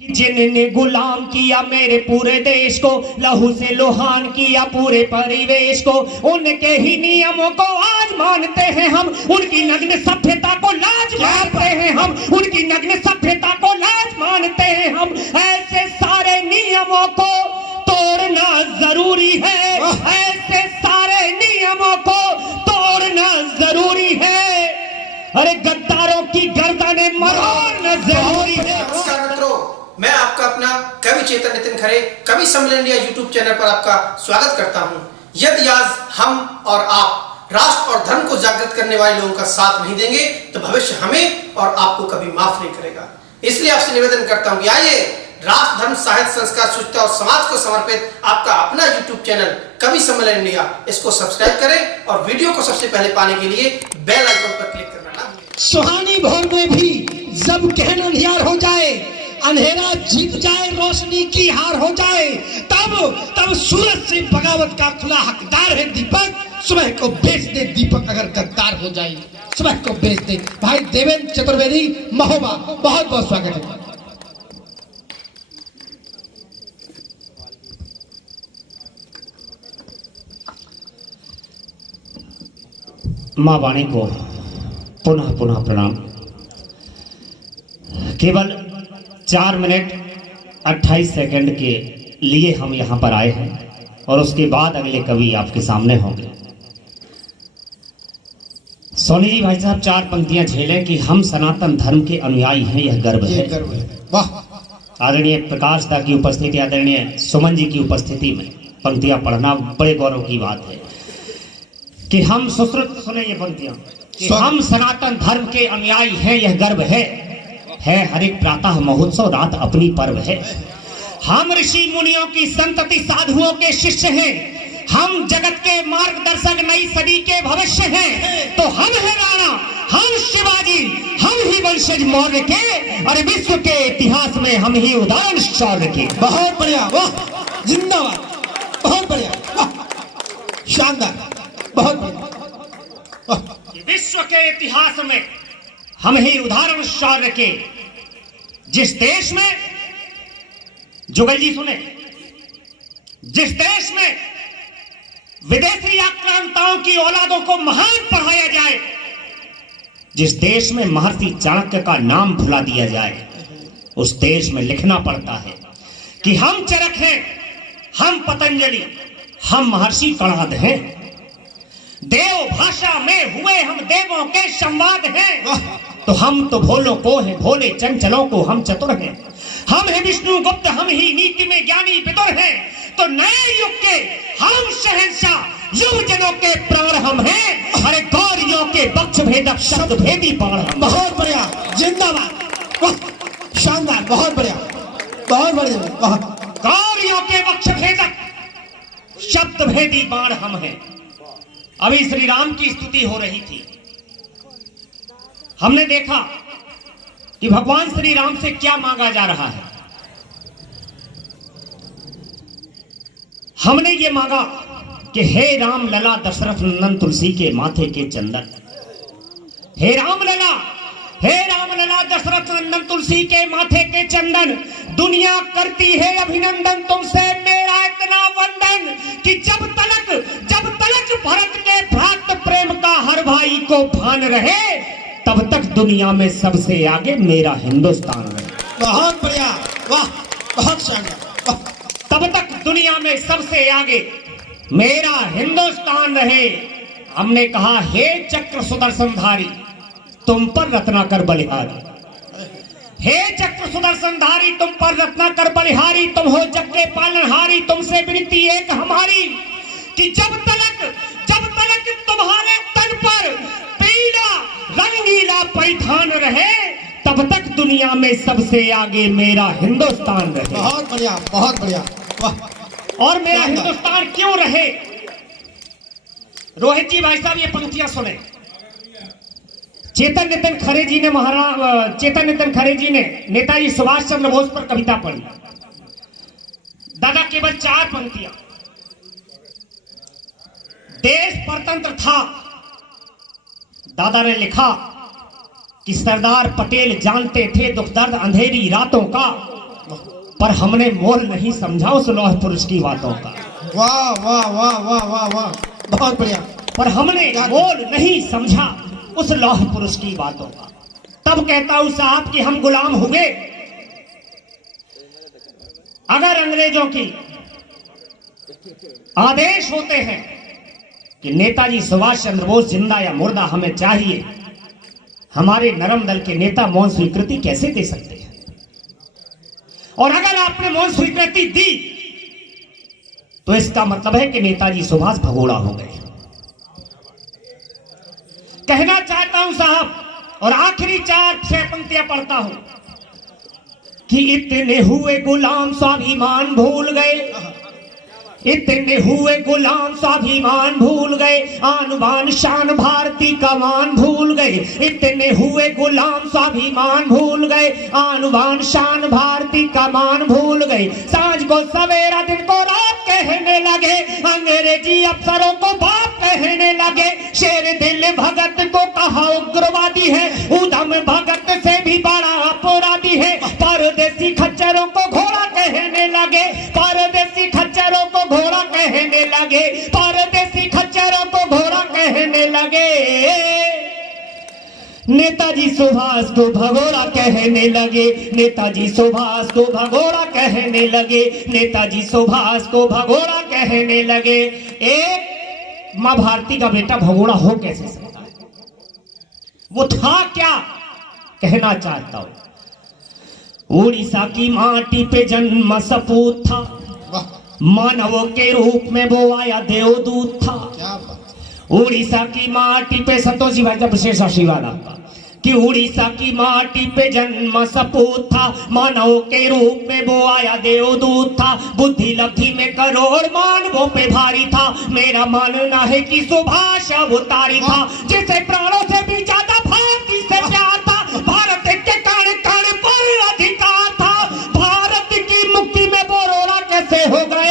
जिन्होंने गुलाम किया मेरे पूरे देश को, लहू से लोहान किया पूरे परिवेश को, उनके ही नियमों को आज मानते हैं हम, उनकी नग्न सभ्यता को लाज मानते हैं हम, उनकी नग्न सभ्यता को लाज मानते हैं हम। ऐसे सारे नियमों को तोड़ना जरूरी है, ऐसे सारे नियमों को तोड़ना जरूरी है। अरे गद्दारों की गर्दनें मरोड़ना जरूरी है। मैं आपका अपना कवि चेतन नितिन खरे कवि सम्मेलन इंडिया यूट्यूब चैनल पर आपका स्वागत करता हूं। यदि आज हम और आप राष्ट्र और धर्म को जागृत करने वाले लोगों का साथ नहीं देंगे तो भविष्य हमें और आपको कभी माफ नहीं करेगा। इसलिए आपसे निवेदन करता हूं कि आइए राष्ट्र, धर्म, साहित्य, संस्कार, शुचिता और समाज को समर्पित आपका अपना यूट्यूब चैनल कवि सम्मेलन इंडिया, इसको सब्सक्राइब करें और वीडियो को सबसे पहले पाने के लिए बेल आइकन पर क्लिक करना ना भूलें। सुहानी भोर में भी जब गहन अंधियार हो जाए, अंधेरा जीत जाए, रोशनी की हार हो जाए, तब सूरज से बगावत का खुला हकदार है दीपक। सुबह को बेच दे दीपक अगर गद्दार हो जाए, सुबह को बेच दे। भाई देवेंद्र चतुर्वेदी महोबा, बहुत बहुत स्वागत है। मां वाणी को पुनः पुनः प्रणाम। केवल 4 मिनट 28 सेकंड के लिए हम यहाँ पर आए हैं और उसके बाद अगले कवि आपके सामने होंगे। सोनी जी भाई साहब 4 पंक्तियां झेलें कि हम सनातन धर्म के अनुयायी हैं, यह गर्व है। वाह। आदरणीय प्रकाश दा की उपस्थिति, आदरणीय सुमन जी की उपस्थिति में पंक्तियां पढ़ना बड़े गौरव की बात है कि हम सुश्रुत सुने ये पंक्तियां कि हम सनातन धर्म के अनुयायी हैं, यह गर्व है हर एक प्रातः महोत्सव रात अपनी पर्व है। हम ऋषि मुनियों की संतति साधुओं के शिष्य हैं, हम जगत के मार्गदर्शक नई सदी के भविष्य हैं। तो हम है राणा, हम शिवाजी, हम ही वंशज मौर्य के, और विश्व के इतिहास में हम ही उदाहरण शौर्य के। बहुत बढ़िया, वाह, जिंदाबाद, बहुत बढ़िया, वाह, शानदार, बहुत बढ़िया। विश्व के इतिहास में हम ही उदाहरण शौर्य के। जिस देश में, जुगल जी सुने, जिस देश में विदेशी आक्रांताओं की औलादों को महान पढ़ाया जाए, जिस देश में महर्षि चाणक्य का नाम भुला दिया जाए, उस देश में लिखना पड़ता है कि हम चरक हैं, हम पतंजलि, हम महर्षि कणाद हैं। देव भाषा में हुए हम देवों के संवाद हैं। तो हम तो भोलों को हैं, भोले चंचलों को हम चतुर हैं। हम हैं विष्णु गुप्त, हम ही नीति में ज्ञानी विदुर हैं। तो नए युग के हम शहंशाह, युवजनों के प्राण हम हैं। अरे गौरियों के पक्ष भेदक शब्द भेदी बाण हम। बहुत बढ़िया, जिंदाबाद, वाह, शानदार, बहुत बढ़िया, बहुत बढ़िया, वाह। गौरियों के पक्ष भेदक शब्द भेदी बाण हम हैं। अभी श्री राम की स्तुति हो रही थी, हमने देखा कि भगवान श्री राम से क्या मांगा जा रहा है। हमने ये मांगा कि हे राम लला दशरथ नंदन तुलसी के माथे के चंदन। हे राम लला, हे राम लला दशरथ नंदन तुलसी के माथे के चंदन। दुनिया करती है अभिनंदन तुमसे मेरा इतना वंदन कि जब तलक भरत के भ्रात प्रेम का हर भाई को भान रहे, तब तक दुनिया में सबसे आगे मेरा हिंदुस्तान रहे। बहुत बढ़िया, वाह, बहुत शानदार, वाह। तब तक दुनिया में सबसे आगे मेरा हिंदुस्तान रहे। हमने कहा हे चक्र सुदर्शनधारी, तुम पर रत्नाकर बलिहारी। हे चक्र सुदर्शनधारी, तुम पर रत्नाकर बलिहारी, तुम हो जग के पालनहारी। तुमसे विनती एक हमारी कि जब तलक तुम्हारे तन पर पीला रंगीला परिधान रहे, तब तक दुनिया में सबसे आगे मेरा हिंदुस्तान रहे। बहुत बढ़िया, बहुत बढ़िया, वाह। और मेरा हिंदुस्तान क्यों रहे? रोहित जी भाई साहब ये पंक्तियां सुने। चेतन नितिन खरे जी ने नेताजी सुभाष चंद्र बोस पर कविता पढ़ी। दादा केवल 4 पंक्तियां। देश परतंत्र था, दादा ने लिखा कि सरदार पटेल जानते थे दुख दर्द अंधेरी रातों का। पर हमने मोल नहीं समझा उस लौह पुरुष की बातों का। वाह वाह वाह वाह वाह वाह, बहुत बढ़िया। पर हमने मोल नहीं समझा उस लौह पुरुष की बातों का। तब कहता हूं साहब कि हम गुलाम हुए। अगर अंग्रेजों की आदेश होते हैं कि नेताजी सुभाष चंद्र बोस जिंदा या मुर्दा हमें चाहिए, हमारे नरम दल के नेता मौन स्वीकृति कैसे दे सकते हैं? और अगर आपने मौन स्वीकृति दी तो इसका मतलब है कि नेताजी सुभाष भगोड़ा हो गए। कहना चाहता हूं साहब, और आखिरी 4-6 पंक्तियां पढ़ता हूं कि इतने हुए गुलाम स्वाभिमान भूल गए, इतने हुए गुलाम स्वाभिमान भूल गए, आन बान शान भारती का मान भूल गए। इतने हुए गुलाम स्वाभिमान भूल गए, आन बान शान भारती का मान भूल गए। सांझ को सवेरा दिन को रात कहने लगे, अंग्रेजी अफसरों को बाप कहने लगे। शेर दिल भगत को कहा उग्रवादी है, उधम भगत से भी बड़ा अपराधी है। परदेसी खच्चरों को घोड़ा कहने लगे, परदेसी खच्चरों को घोड़ा कहने लगे, परदेसी खच्चरों को घोड़ा कहने लगे। नेताजी सुभाष को भगोड़ा कहने लगे, नेताजी सुभाष को भगोड़ा कहने लगे, नेताजी सुभाष को भगोड़ा कहने लगे। एक मां भारती का बेटा भगोड़ा हो कैसे सकता है? वो था क्या? कहना चाहता हूं, उड़ीसा की माटी पे जन्म सपूत था, मानवों के रूप में वो आया देवदूत था। उड़ीसा की माटी पे संतोष जी भाई का विशेष आशीर्वाद आपका कि उड़ीसा की माटी पे जन्म सपूत था, मानवों के रूप में वो आया देवदूत था। बुद्धि लब्धि में करोड़ मानवों पे भारी था, मेरा मानना है कि सुभाष अवतारी था, जिसे प्राणों से भी ज्यादा भारती से प्यार था। भारत के कण कण पर अधिकार था, भारत की मुक्ति में वो रोड़ा कैसे हो गए?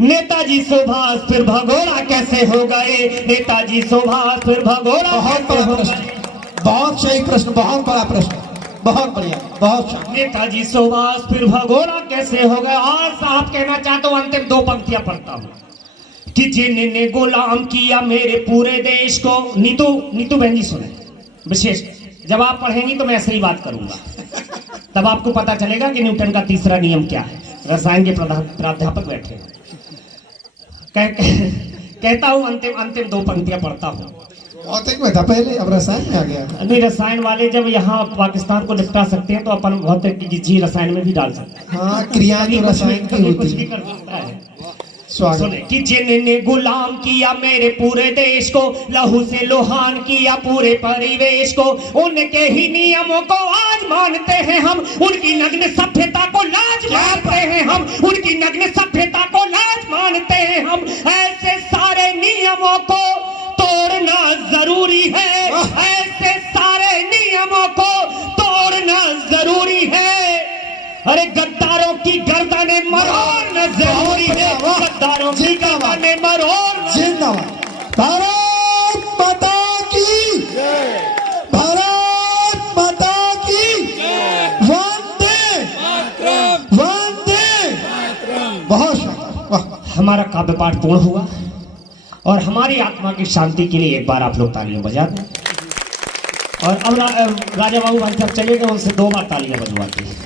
नेताजी सुभाष फिर भगोड़ा कैसे हो गए? नेताजी सुभाष फिर भगोड़ा कैसे हो गए? बहुत सही प्रश्न, बहुत बड़ा प्रश्न, बहुत बढ़िया, बहुत सही। नेताजी सुभाष फिर भगोड़ा कैसे हो गए? और साहब कहना चाहता हूं, अंतिम 2 पंक्तियां पढ़ता हूं कि जिन्होंने गुलाम किया मेरे पूरे देश को। नीतू बहन जी सुने, विशेष जब आप पढ़ेंगी तो मैं ऐसे ही बात करूंगा, तब आपको पता चलेगा कि न्यूटन का तीसरा नियम क्या है। रसायन के प्राध्यापक बैठे हैं। कहता हूं, अंतिम 2 पंक्तियां पढ़ता हूं। भौतिक में था पहले, अब रसायन में आ गया। नहीं, रसायन वाले जब यहाँ पाकिस्तान को निपटा सकते हैं तो अपन भौतिक की चीज रसायन में भी डाल सकते हैं। हाँ, क्रिया तो रसायन की होती कुछ भी कर सकता है। सुने कि जिन्होंने गुलाम किया मेरे पूरे देश को, लहू से लोहान किया पूरे परिवेश को, उनके ही नियमों को आज मानते हैं हम, उनकी नग्न सभ्यता को लाज मानते हैं हम, उनकी नग्न सभ्यता को लाज मानते हैं हम। ऐसे सारे नियमों को तोड़ना जरूरी है, ऐसे सारे नियमों को तोड़ना जरूरी है। अरे गद्दारों की गर्दनें मरोड़ना जरूरी है, गद्दारों की गर्दनें मरोड़ना। जिंदाबाद भारत माता की, भारत माता की, वंदे वंदे। बहुत शाबाश। हमारा काव्य पाठ पूर्ण हुआ और हमारी आत्मा की शांति के लिए एक बार आप लोग तालियां बजा दें। और अब राजा बाबू भाई साहब चले गए, उनसे 2 बार तालियां बजवाते हैं।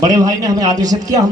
बड़े भाई ने हमें आदेशित किया।